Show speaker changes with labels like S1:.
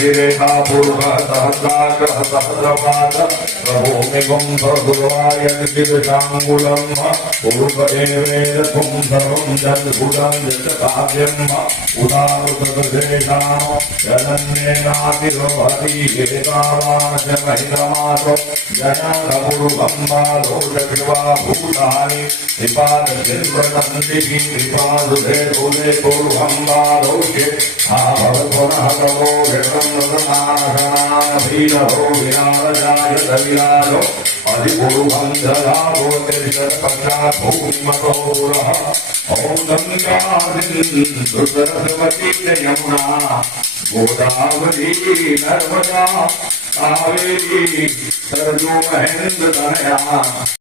S1: પૂર્વ સહસ્રાગ્ર સહસ્રપાદ પ્રભો નિગમ સદુર્વાય નિશિદશાંગુલમ પૂર્વ એવેદકું સર્વં જદભુજં જગતાવ્યમ ઉદાવૃતદેશામ જનન્યેનાતિરોહતિ એતાવાચ મહિરમાસો જનારપુરુગમ્બાલોચક્રવા ભૂતાनि વિપાદશિલ્પનંદિઃ વિપાદુધે ભૂલે પૂર્વમ્બાલોકે ीरहो विराजायतविराजो अधिपुरुबन्धलाभोतिष्पक्षाभूमिमतो पुरः ॐ गङ्गादिन्दुसरस्वती च यमुना गोदावरी नर्मदा कावेरी सरजो महेन्द्रतनया